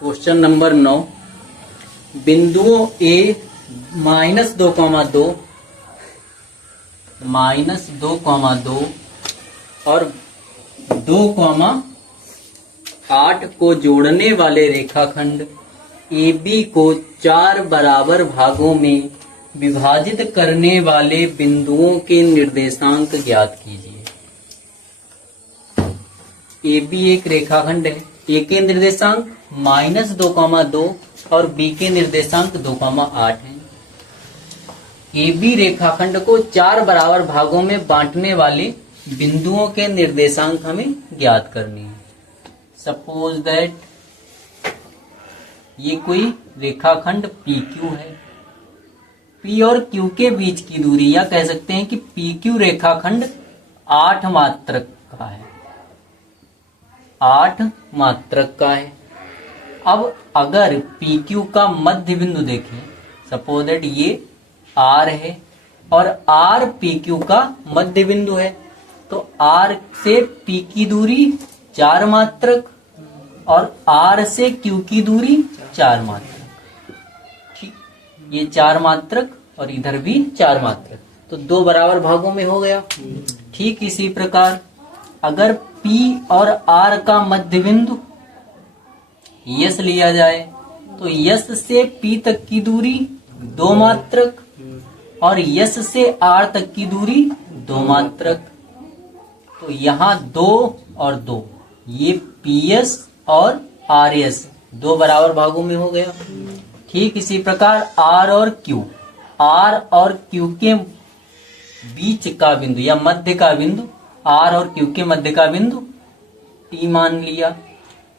Question number 9। बिंदुओं ए -2,2 -2,2 और 2,8 को जोड़ने वाले रेखाखंड AB को 4 बराबर भागों में विभाजित करने वाले बिंदुओं के निर्देशांक ज्ञात कीजिए। AB एक रेखाखंड है। A के निर्देशांक -2,2 और B के निर्देशांक 2,8 हैं। AB रेखाखंड को 4 बराबर भागों में बांटने वाले बिंदुओं के निर्देशांक हमें ज्ञात करने हैं। सपोज दैट ये कोई रेखाखंड PQ है। P और Q के बीच की दूरी, या कह सकते हैं कि PQ रेखाखंड 8 मात्रक का है। 8 मात्रक का है। अब अगर PQ का मध्य बिंदु देखें, सपोज दैट ये R है और R PQ का मध्य बिंदु है, तो R से P की दूरी 4 मात्रक और R से Q की दूरी 4 मात्रक। ठीक, ये 4 मात्रक और इधर भी 4 मात्रक, तो 2 बराबर भागों में हो गया। ठीक इसी प्रकार अगर P और R का मध्य बिंदु यस लिया जाए, तो यस से P तक की दूरी 2 मात्रक और यस से R तक की दूरी 2 मात्रक। तो यहाँ 2 और 2, ये PS और RS 2 बराबर भागों में हो गया। ठीक इसी प्रकार R और Q के बीच का बिंदु या मध्य का बिंदु, R और Q के मध्य का बिंदु T मान लिया,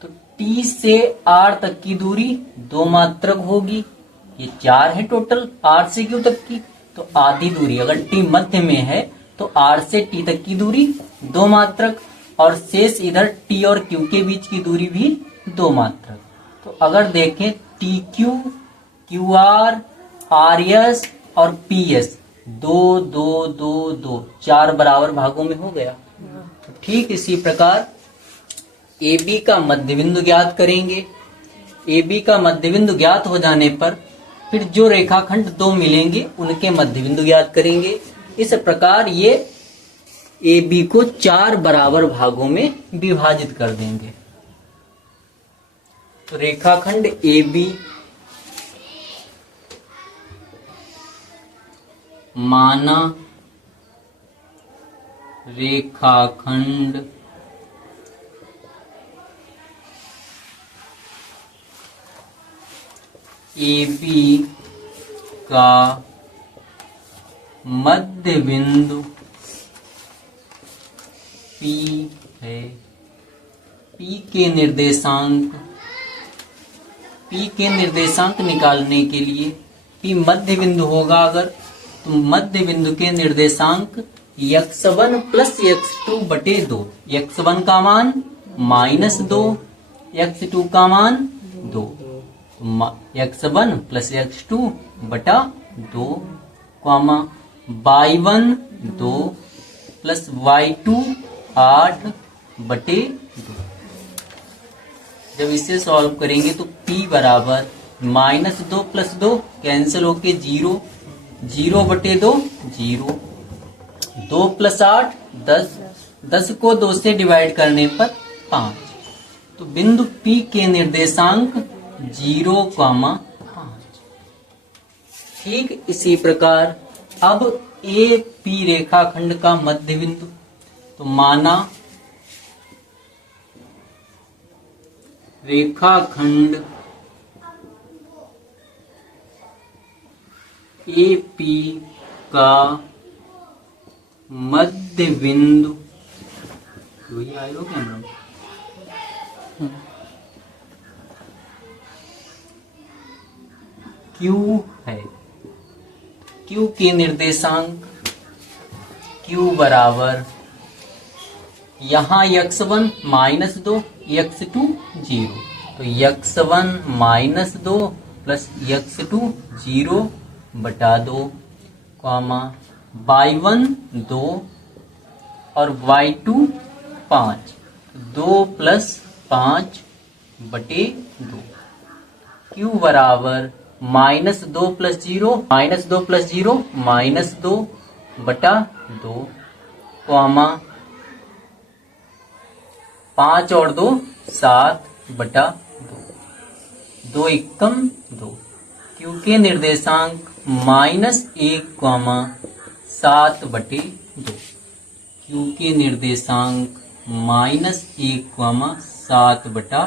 तो T से R तक की दूरी 2 मात्रक होगी। ये 4 है टोटल R से Q तक की, तो आधी दूरी अगर T मध्य में है तो R से T तक की दूरी 2 मात्रक और शेष इधर T और Q के बीच की दूरी भी 2 मात्रक। तो अगर देखें TQ, QR, RS और PS 2 2 2 2 4 बराबर भागों में हो गया। तो ठीक इसी प्रकार AB का मध्य बिंदु ज्ञात करेंगे। AB का मध्य बिंदु ज्ञात हो जाने पर फिर जो रेखाखंड 2 मिलेंगे उनके मध्य बिंदु ज्ञात करेंगे। इस प्रकार ये AB को 4 बराबर भागों में विभाजित कर देंगे। तो रेखाखंड AB माना रेखाखंड AB का मध्य बिंदु P है। P के निर्देशांक निकालने के लिए P मध्य बिंदु होगा अगर, तो मध्य बिंदु के निर्देशांक x1 प्लस x2 बटे 2। x1 का मान -2, x2 का मान 2, x1 प्लस x2 बटा 2, y1 2 प्लस y2 8 बटे 2। जब इसे सॉल्व करेंगे तो P बराबर -2 प्लस 2 कैंसिल होके 0, 0 बटे 2 0, 2 प्लस 8 10, 10 को 2 से डिवाइड करने पर 5। तो बिंदु P के निर्देशांक 0, 5। ठीक इसी प्रकार अब AP रेखाखंड का मध्य बिंदु, तो माना रेखाखंड AP का मध्य बिंदु, वही आएगा क्या हम लोग, Q है। Q के निर्देशांक Q बराबर यहाँ x1 -2 x2 0, तो x1 -2 प्लस x2 0 बटा 2, y1 2 और y2 5, 2 प्लस 5 बटे 2। क्यू बराबर -2 + 0 -2 + 0 -2 बटा 2 कॉमा 5 और 2 7 बटा 2 2 एकम 2। क्यू के निर्देशांक -1 7 बटे 2। क्यू के निर्देशांक -1 7 बटा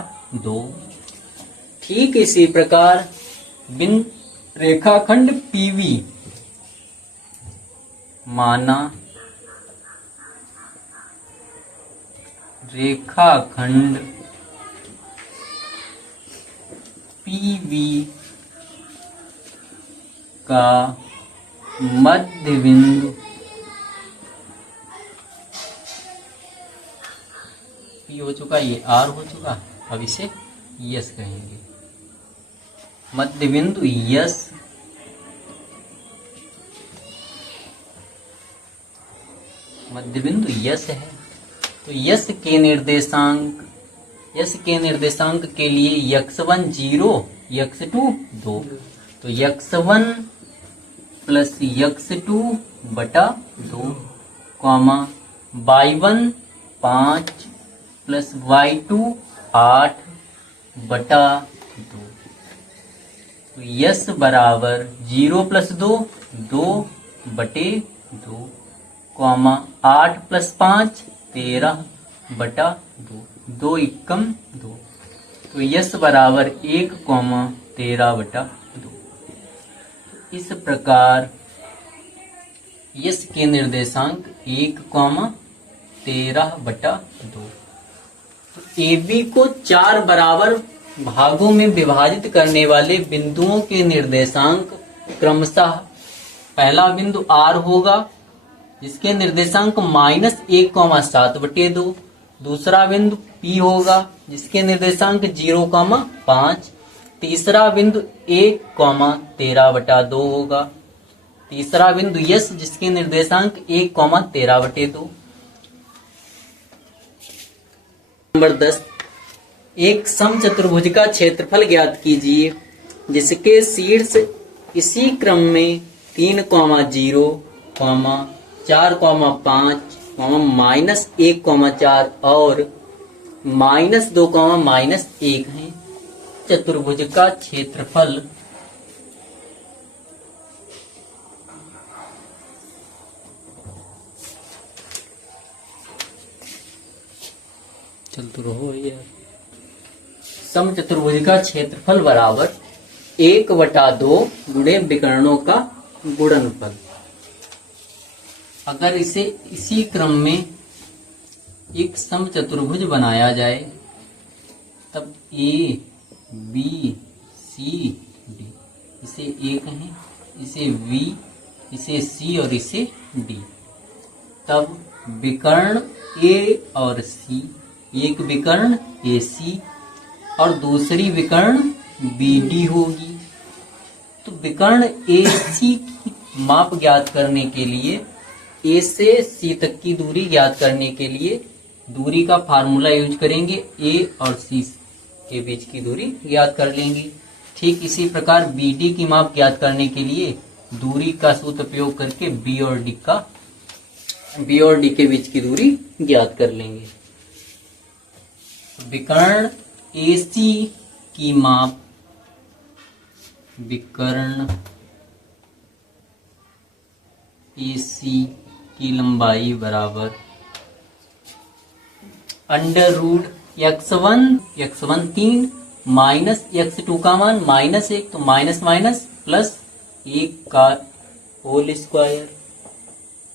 2। ठीक इसी प्रकार बिंदु रेखाखंड पीवी माना रेखाखंड पीवी का मध्य बिंदु पी हो चुका, ये आर हो चुका, अब इसे यस कहेंगे। मध्य बिंदु यस मध्य बिंदु यस है। तो यस के निर्देशांक के लिए x1 0 x2 2, तो x1 प्लस x2 बटा 2 कॉमा y1 5 प्लस y2 8 बटा 2। तो यस बराबर 0 + 2 2 बटे 2 कॉमा 8 + 5 13 बटा 2 2 एकम 2। तो यस बराबर 1 13 बटा 2। इस प्रकार यस के निर्देशांक 1 13 बटा 2। तो AB को 4 बराबर भागों में विभाजित करने वाले बिंदुओं के निर्देशांक क्रमशः पहला बिंदु R होगा जिसके निर्देशांक -1 7 बटे 2। दूसरा बिंदु P होगा जिसके निर्देशांक 0 5। तीसरा बिंदु 1 13 बटा 2 होगा। तीसरा बिंदु S जिसके निर्देशांक 1 13 बटे 2। नंबर 10, एक समचतुर्भुज का क्षेत्रफल ज्ञात कीजिए जिसके शीर्ष इसी क्रम में 3 0 4 5 -1 4 और -2 -1 है। चतुर्भुज का क्षेत्रफल चलते रहो यार। समचतुर्भुज का क्षेत्रफल बराबर 1/2 गुणे विकर्णों का गुणनफल। अगर इसे इसी क्रम में एक समचतुर्भुज बनाया जाए तब A B C D, इसे A कहें, इसे V, इसे C और इसे D। तब विकर्ण A और C, एक विकर्ण AC और दूसरी विकर्ण BD होगी। तो विकर्ण AC की माप ज्ञात करने के लिए, A से C तक की दूरी ज्ञात करने के लिए दूरी का फार्मूला यूज करेंगे। A और C के बीच की दूरी ज्ञात कर लेंगे। ठीक इसी प्रकार BD की माप ज्ञात करने के लिए दूरी का सूत्र प्रयोग करके B और D के बीच की दूरी ज्ञात कर लेंगे। विकर्ण AC की माप, विकर्ण AC की लंबाई बराबर √x1 3 माइनस x2 का मान -1, तो माइनस माइनस प्लस 1 का whole square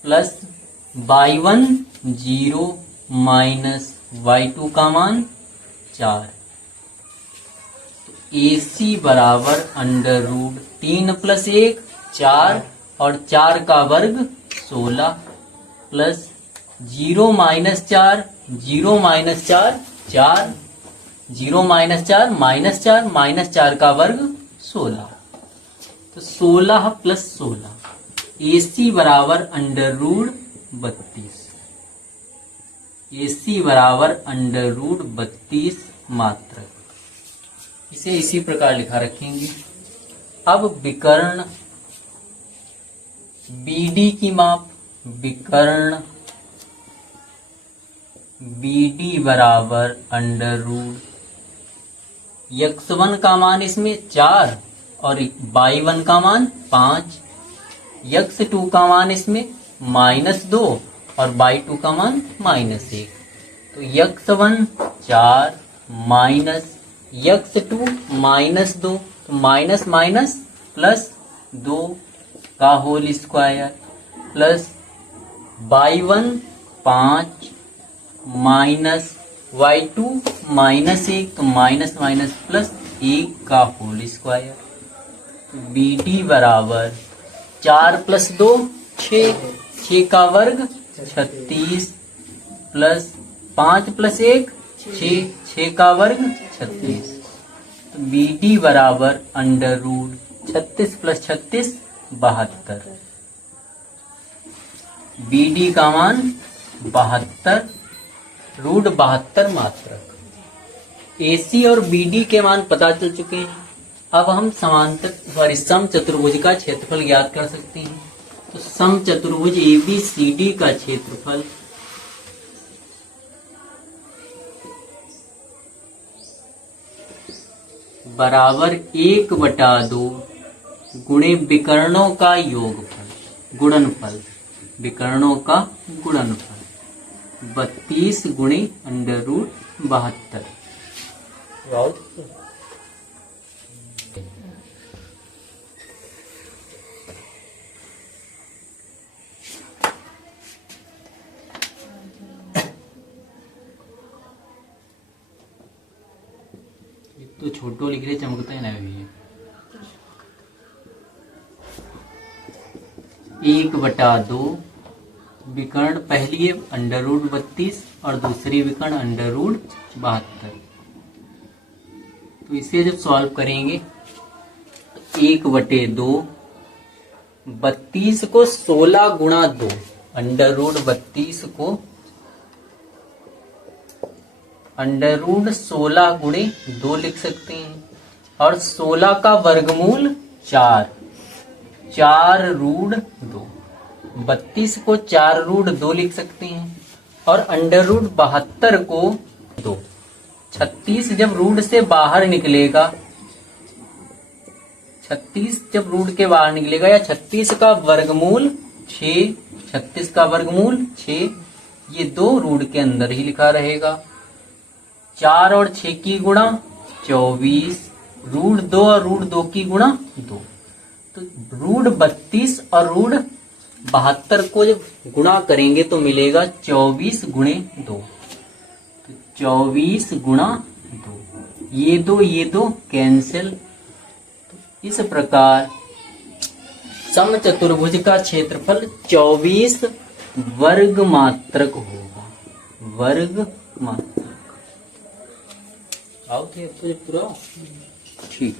plus y1 0 minus y2 का मान 4। AC बराबर √3 + 1 4 और 4 का वर्ग 16 प्लस 0 - 4 0 - 4 4 0 - 4 -4 -4 का वर्ग 16। तो 16 + 16 AC बराबर √32। AC बराबर √32 मात्रक। इसे इसी प्रकार लिखा रखेंगे। अब विकर्ण BD की माप, विकर्ण BD बराबर अंडर रूट x1 का मान इसमें 4 और y1 का मान 5, x2 का मान इसमें -2 और y2 का मान -1। तो x1 4 माइनस x2 -2, तो माइनस माइनस प्लस 2 का whole square plus y1 5 minus y2 -1, तो माइनस माइनस प्लस 1 का होल स्क्वायर। BD बराबर 4 + 2 6, 6 का वर्ग 36 प्लस 5 + 1 6, 6 का वर्ग 36। तो BD बराबर अंडर रूट 36 + 36 72। BD का मान 72, रूट 72 मात्रक। AC और BD के मान पता चल चुके हैं। अब हम समांतर समचतुर्भुज का क्षेत्रफल ज्ञात कर सकते हैं। तो समचतुर्भुज ABCD का क्षेत्रफल बराबर 1/2 गुणे विकर्णों का योगफल, गुणनफल, विकर्णों का गुणनफल 32 गुणे अंडर रूट 72। तो छोटो लिख रहे चमकता है ना भी। 1/2 विकर्ण पहली है अंडर रूट 32 और दूसरी विकर्ण अंडर रूट 72। तो इसे जब सॉल्व करेंगे 1/2, 32 को 16 गुणा 2, अंडर रूट 32 को अंडर रूट 16 गुणे 2 लिख सकते हैं और 16 का वर्गमूल 4, 4 रूट 2। 32 को 4 रूट 2 लिख सकते हैं और अंडर रूट 72 को 2। 36 जब रूट से बाहर निकलेगा, 36 जब रूट के बाहर निकलेगा या 36 का वर्गमूल 6, 36 का वर्गमूल 6, ये 2 रूट के अंदर ही लिखा रहेगा। 4 और 6 की गुणा 24, रूट 2 और रूट 2 की गुणा 2। तो रूट 32 और रूट 72 को जब गुणा करेंगे तो मिलेगा 24 गुणे 2। तो 24 गुणा 2, ये 2 कैंसिल। तो इस प्रकार समचतुर्भुज का क्षेत्रफल 24 वर्ग मात्रक होगा, वर्ग मात्रक। आओ थे पूरा ठीक।